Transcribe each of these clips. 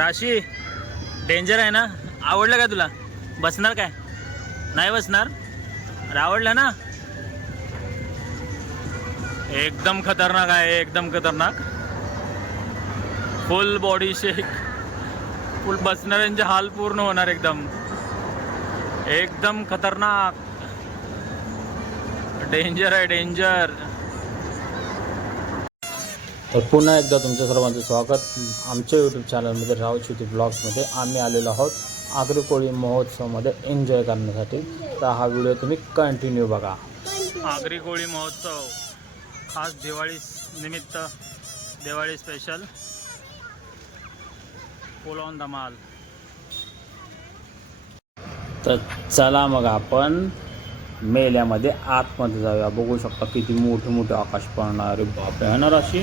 राशी डेंजर आहे ना? आवडलं का तुला? बसणार काय? नाही बसणार? अरे आवडलं ना? एकदम खतरनाक आहे एकदम खतरनाक. फुल बॉडी शेक फुल बसणाऱ्यांचे हाल पूर्ण होणार एकदम. एकदम खतरनाक. डेंजर आहे डेंजर तर पुन्हा एकदा तुमच्या सर्वांचं स्वागत. आमच्या यूट्यूब चॅनलमध्ये राव शेती ब्लॉग्समध्ये आम्ही आलेलो आहोत. आग्री कोळी महोत्सवमध्ये एन्जॉय करण्यासाठी. तर हा व्हिडिओ तुम्ही कंटिन्यू बघा. आग्री कोळी महोत्सव. खास दिवाळी निमित्त दिवाळी स्पेशल फुल ऑन धमाल. तर चला मग आपण मेल्यामध्ये आतमध्ये जाऊया. बघू शकता किती मोठे मोठे आकाश पाळणा अरे बापरे आहे ना राशी?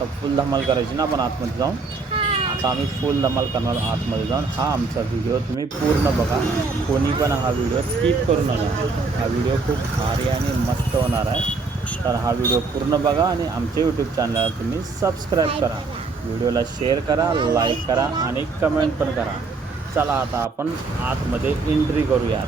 आता फुल धमाल करायची ना आपण आतमध्ये जाऊन? आता आम्ही फुल धमाल करणार आतमध्ये जाऊन. हा आमचा व्हिडिओ तुम्ही पूर्ण बघा. कोणी पण हा व्हिडिओ स्किप करू नका. हा व्हिडिओ खूप भारी आणि मस्त होणार आहे. तर हा व्हिडिओ पूर्ण बघा आणि आमच्या यूट्यूब चॅनलला तुम्ही सबस्क्राईब करा. व्हिडिओला शेअर करा लाईक करा आणि कमेंट पण करा. चला आता आपण आतमध्ये एंट्री करूयात.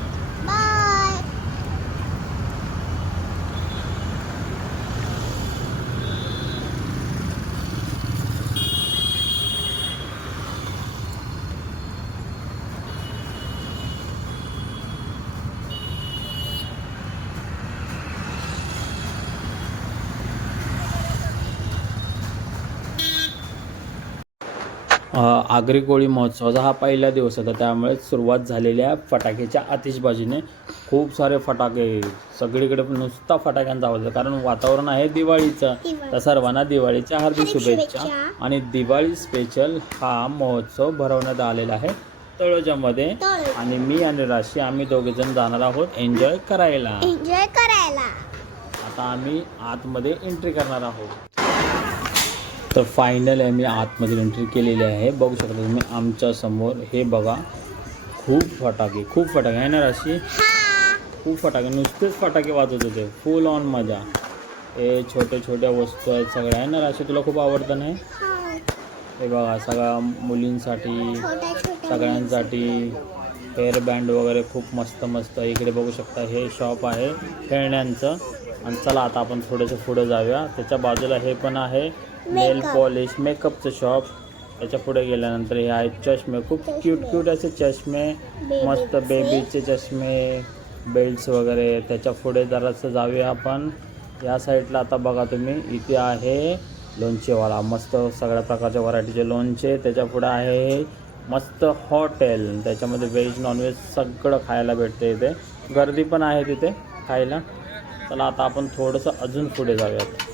आग्री कोळी महोत्सवाचा हा पहिला दिवस होता. त्यामुळे सुरुवात झालेल्या फटाक्याच्या आतिषबाजीने खूप सारे फटाके सगळीकडे नुसता फटाक्यांचा आवाज आहे. कारण वातावरण आहे दिवाळीचं. तर सर्वांना दिवाळीच्या हार्दिक शुभेच्छा. आणि दिवाळी स्पेशल हा महोत्सव भरवण्यात आलेला आहे तळोजामध्ये. आणि मी आणि राशी आम्ही दोघे जण जाणार आहोत एन्जॉय करायला. एन्जॉय करायला. आता आम्ही आतमध्ये एंट्री करणार आहोत. तर फायनल आहे मी आतमध्ये एंट्री केलेली आहे. बघू शकता तुम्ही आमच्यासमोर. हे बघा खूप फटाके खूप फटाके. आहे ना राशी? खूप फटाके. नुसतेच फटाके वाजत होते. फुल ऑन मजा. हे छोट्या छोट्या वस्तू आहेत सगळ्या. आहे ना राशी? तुला खूप आवडतं नाही? हे बघा सगळ्या मुलींसाठी सगळ्यांसाठी हेअर बँड वगैरे खूप मस्त मस्त. इकडे बघू शकता हे शॉप आहे खेळण्यांचं. आणि चला आता आपण थोडंसं पुढे जाऊया. त्याच्या बाजूला हे पण आहे. नेल. पॉलिश मेकअपचं शॉप त्याच्या पुढे गेल्यानंतर हे आहेत चष्मे. खूप क्यूट क्यूट असे चष्मे. मस्त. बेबीचे चष्मे बेल्ट्स वगैरे. त्याच्या पुढे जरासं जाऊया आपण. या साईडला आता बघा तुम्ही. इथे आहे लोणचेवाला मस्त सगळ्या प्रकारच्या व्हरायटीचे लोणचे. त्याच्या पुढे आहे मस्त हॉटेल. त्याच्यामध्ये व्हेज नॉनव्हेज सगळं खायला भेटते इथे. गर्दी पण आहे तिथे खायला. चला आता आपण थोडंसं अजून पुढे जाऊयात.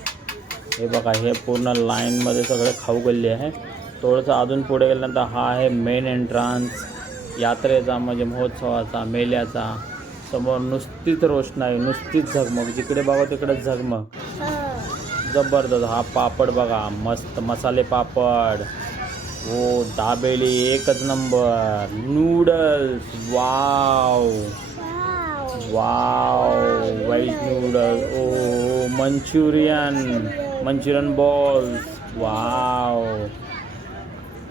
हे बघा हे पूर्ण लाईनमध्ये सगळे खाऊ गल्ली आहे. थोडंसं अजून पुढे गेल्यानंतर हा आहे मेन एंट्रान्स यात्रेचा म्हणजे महोत्सवाचा मेल्याचा. समोर नुसतीच रोषणाई नुसतीच झगमग. जिकडे बघा तिकडे झगमग. जबरदस्त. हा पापड बघा मस्त मसाले पापड. हो दाबेली एकच number. Noodles wow wow white noodles ओ मंचुरियन मंचुरियन बॉल्स वाव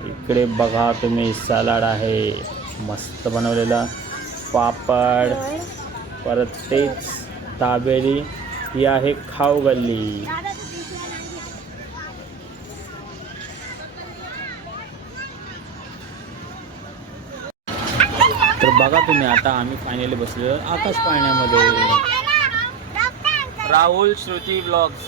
इकडे बघा तुम्ही सलाड आहे. मस्त बनवलेला. पापड परत तेच दाबेली ही आहे खाऊ गल्ली. तर बघा तुम्ही आता आम्ही फायनली बसलेलो आकाश पाळण्यामध्ये राहुल श्रुती ब्लॉग्स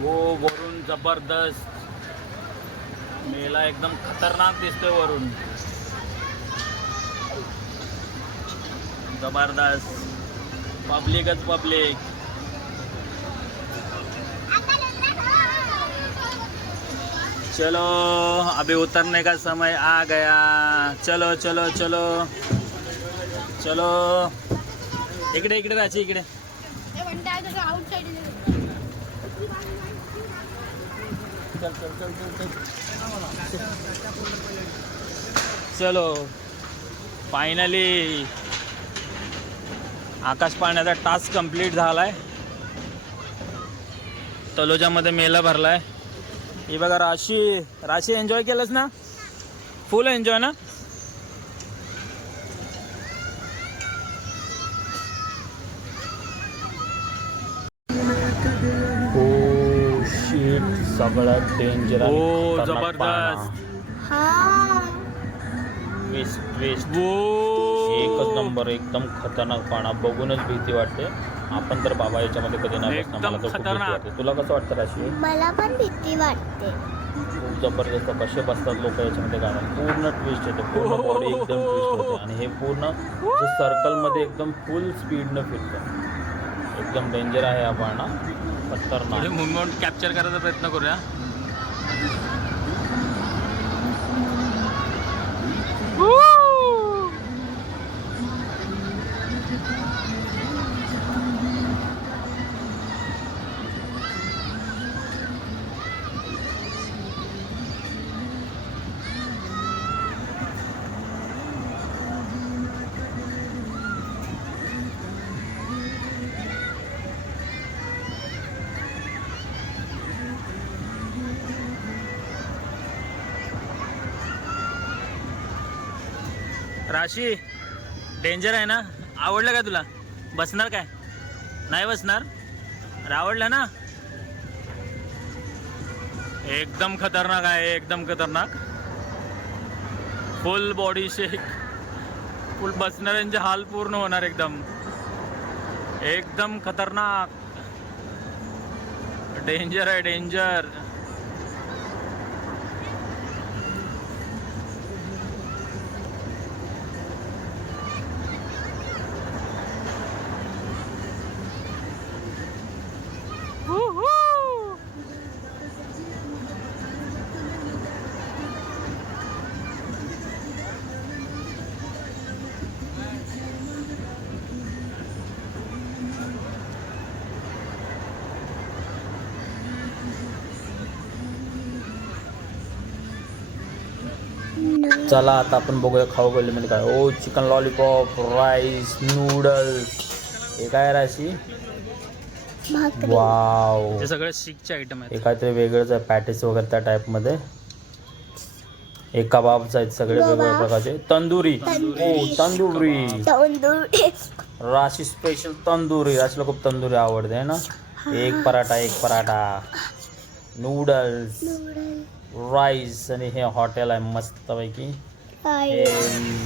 वो वरून जबरदस्त. मेला एकदम खतरनाक दिसतोय वरून जबरदस्त. पब्लिकच पब्लिक. चलो अभी उतरने का समय आ गया. चलो चलो चलो. चलो. इकडे इकडे राहायची इकडे. चल चल चल चल चल. चलो. फायनली आकाश पाण्याचा टास्क कंप्लीट झालाय. तलोजामध्ये मेला भरलाय. ही बघा राशी राशी एन्जॉय केलंस ना? फुल एन्जॉय ना? सगळ्यात डेंजर हो, जबरदस्त. हा. ट्विस्ट ट्विस्ट एकच नंबर एकदम खतरनाक पाणा बघूनच भीती वाटते. आपण तर बाबा याच्यामध्ये कधी नाही बसणार. एकदम मला तर खूप भीती खतरनाक. वाटते. तुला कसं वाटतं राशी? मला पण भीती वाटते. खूप जबरदस्त. कसे बसतात लोक याच्यामध्ये गाणं? पूर्ण ट्विस्ट येते. पूर्ण बॉडी एकदम ट्विस्ट होते. आणि हे पूर्ण सर्कलमध्ये एकदम फुल स्पीडनं फिरतं. एकदम डेंजर आहे हा पाळणा खतरनाक. म्हणजे मुवमेंट कॅप्चर करायचा प्रयत्न करूया. राशी डेंजर आहे ना? आवडलं का तुला? बसणार काय? नाही बसणार? अरे आवडलं ना? एकदम खतरनाक आहे एकदम खतरनाक. फुल बॉडी शेक फुल बसणाऱ्यांचे हाल पूर्ण होणार एकदम. एकदम खतरनाक. डेंजर आहे डेंजर चला आता आपण बघूया खाऊ गल्लीमध्ये काय. ओ चिकन लॉलीपॉप राईस नूडल्स हे काय राशी? वाव. हे सगळे शिकचे आयटम आहेत. हे काहीतरी वेगळंच आहे पॅटीस वगैरे त्या टाईपमध्ये हे कबाब्स आहेत सगळे वेगवेगळ्या. प्रकारचे. तंदुरी. ओ तंदुरी. तंदूर. राशी स्पेशल तंदुरी. राशीला खूप तंदुरी आवडते है ना? एक पराठा एक पराठा. नूडल्स राईस आणि हे हॉटेल आहे मस्तपैकी. हे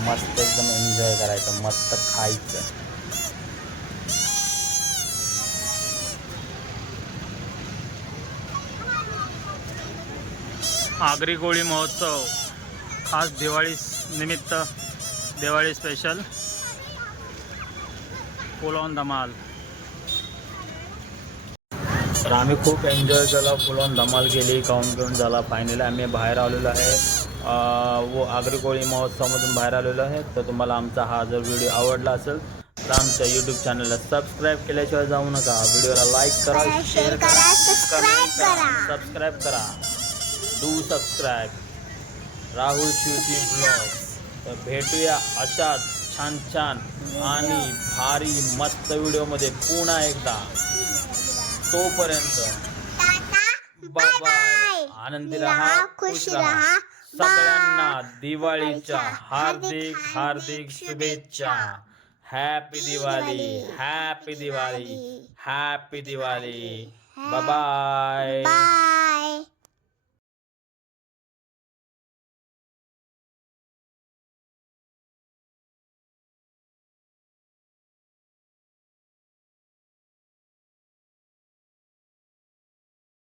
मस्त एकदम एन्जॉय करायचं मस्त खायचं. आगरी कोळी महोत्सव. खास दिवाळी निमित्त दिवाळी स्पेशल ऑन धमाल तर आम्ही खूप एन्जॉय केला फुल ऑन धमाल केली काउंट घेऊन झाला फायनली आम्ही बाहेर आलेलो आहे. व आगरी कोळी महोत्सवामधून बाहेर आलेलो आहे. तर तुम्हाला आमचा हा जर व्हिडिओ आवडला असेल तर आमच्या यूट्यूब चॅनलला सबस्क्राईब केल्याशिवाय जाऊ नका. व्हिडिओला लाईक करा शेअर करा, subscribe करा. सबस्क्राईब करा. डू सबस्क्राईब राहुल शिवची ब्लॉग तर भेटूया अशाच छान छान आणि भारी मस्त व्हिडिओमध्ये पुन्हा एकदा. तोपर्यंत बाय बाय आनंदी रहा खुश रहा. सगळ्यांना दिवाळीच्या हार्दिक हार्दिक शुभेच्छा. Happy Diwali. Happy Diwali. Happy Diwali. Bye